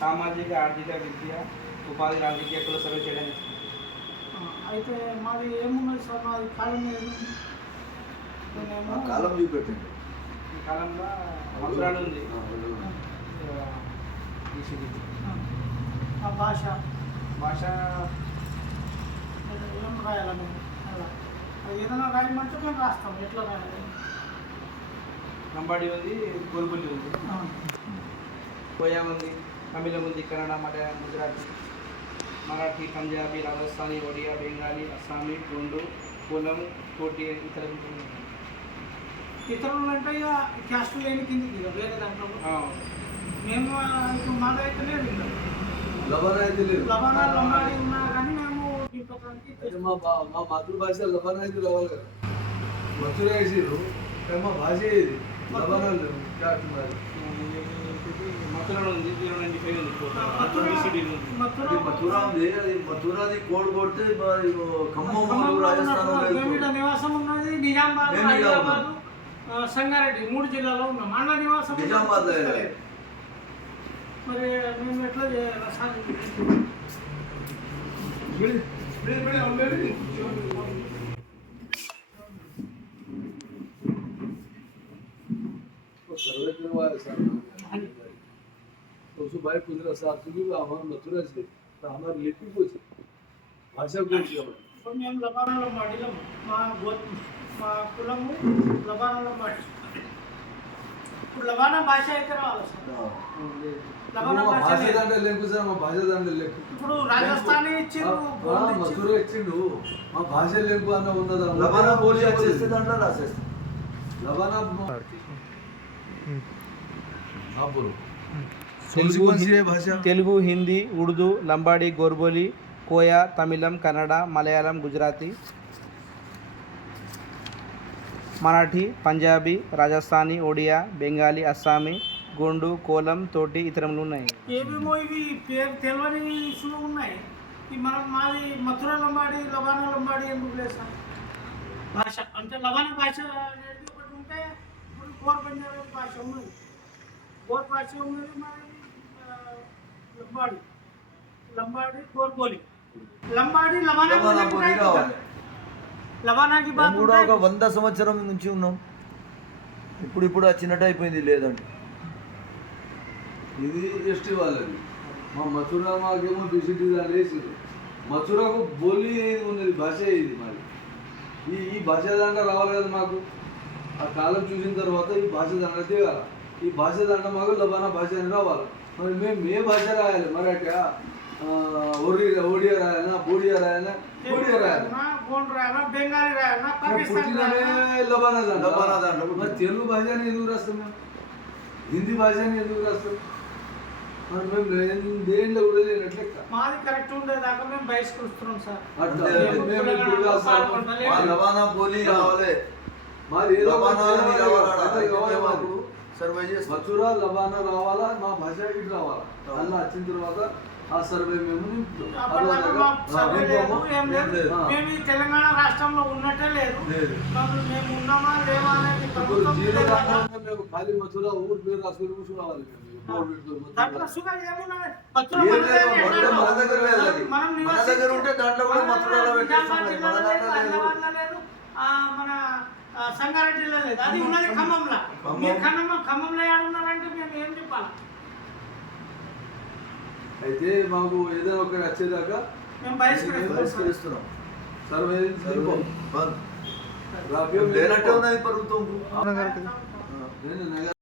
సామాజిక ఆర్థిక విద్య ఉపాధి రాజకీయ కుల సర్వే చేయడానికి. అయితే మాది ఏమున్నది సార్, మాది కాలం కాలం చూపెట్టండి. ఈ కాలంలో మధురాలు ఉంది, భాష భాష ఏం రాయాలి మేము అలా అది ఏదైనా రాయమంటే మేము రాస్తాం. ఎట్లా రాయాలి? లంబాడి ఉంది, గోల్బుల్లి ఉంది, కోయా ఉంది, తమిళం ఉంది, కన్నడ, మలయాళం, గుజరాతీ, మరాఠీ, పంజాబీ, రాజస్థానీ, ఒడియా, బెంగాలీ, అస్సామీ, గొండు, కోలం, కోటి ఇతరులు అంటే ఇక క్యాస్ట్ లేని కిందికి ఇక వేరే దాంట్లో మేము ఇప్పుడు మాదైతే లేదు. లబానా లంబాడి ఉన్నా కానీ మేము దీంట్లో మా మాతృభాష లబానా అయితే రావాలి కదా. మథుర వేసారు కానీ మా భాష ఇది లబానా క్యాస్ట్ మరి. మథురాలో ఉంది, 095 ఉంది, మథురాది కోడ్ కొడితే ఖమ్మం రాజస్థాన్ నివాసం ఉన్నది నిజామాబాద్, హైదరాబాద్, సంగారెడ్డి 3 జిల్లాలో ఉన్నాం. అన్న నివాసం నిజామాబాద్. మరి మేము ఎట్లా చేయాలి సార్? सर्वे करवाया सर तो उसको भाई 15 साल से भी हमारा मथुरा से तो हमारी लिपि को भाषा को మేము లబానాలో మాడిలో మా కులము లబానాలో మాడి. ఇప్పుడు లబానా భాష అయితే రావాలి సార్. లబానా భాష లేకు సార్, మా భాష దాంట్లో లేకు. ఇప్పుడు రాజస్థానీ ఇచ్చిండు, మథుర ఇచ్చిండు, మా భాష లేకు అన్న ఉన్నదా. లబానా బోలి వచ్చేస్తే దాంట్లో రాసేస్తాం. లబానా తెలుగు, హిందీ, ఉర్దూ, లంబాడి, గోర్బోలి, కోయా, తమిళం, కన్నడ, మలయాళం, గుజరాతీ, మరాఠీ, పంజాబీ, రాజస్థానీ, ఒడియా, బెంగాలీ, అస్సామీ, గొండు, కోలం, తోటి ఇతరములు ఉన్నాయి. ఏమేమో ఇవి పేరు తెలియని ఇష్యూలు ఉన్నాయి. మాది మథుర లంబాడి, లబానా లంబాడి ఎందుకు లేదు సార్? భాష అంటే లబానా భాష అనేది ఒకటి ఉంటే ఇప్పుడు గోర్బంజారా భాష ఉన్నది, గోర్ భాష ఉన్నది, మరి లంబాడి గోర్బోలి, లంబాడి లబానాకి కూడా ఒక 100 సంవత్సరం నుంచి ఉన్నాం. ఇప్పుడు వచ్చినట్టు అయిపోయింది. లేదండి ఇది ఎస్టీ వాళ్ళది. మా మథురా మాకేమో బిసిటీ వేసి మథురకు బోలి ఉన్నది భాష ఇది. మరి ఈ భాష దండ రావాలి కదా మాకు. ఆ కాలం చూసిన తర్వాత ఈ భాష దండ దిగాల. ఈ భాష దండ మాకు లబానా భాష అని రావాలి. మరి మేము ఏ భాష రాయాలి? మరాఠీ, ఒడియా రాయాలా, బోడియా రాయాలా, బోడియా రాయాలా, పుట్టినమే లబానా దాంట్లో. మరి తెలుగు భాషని ఎందుకు రాస్తాం మేము? హిందీ భాషని ఎందుకు రాస్తాం? మరి మేము దేంట్లో కూడా లేనట్లే. మాది కరెక్ట్ ఉండేదాకా మేము బయటకొస్తున్నాం సార్. లబానా బోలి రావాలి, మాది సర్వే చేసి మథురా లబానా రావాలా, మా భాష ఇటు రావాలా. అలా వచ్చిన తర్వాత ఆ సర్వే మేము మేము ఈ తెలంగాణ రాష్ట్రంలో ఉన్నట్టే లేదు. మేము ఉన్నామా లేవా అనేది ఖాళీ మథురా ఊరు పేరు రాసుకుని కూర్చోవాలి. మన దగ్గర ఉంటే దాంట్లో కూడా మథురాలో మన సంగారెడ్డిలో లేదు, అది ఉన్నది ఖమ్మంలో. ఖమ్మంలో ఏడున్నారంటే మేము ఏం చెప్పాలి? అయితే మాకు ఏదైనా ఒకటి వచ్చేదాకా మేము బహిష్కరిస్తున్నాం. సర్వే లేనట్టే ఉన్నది ప్రభుత్వం.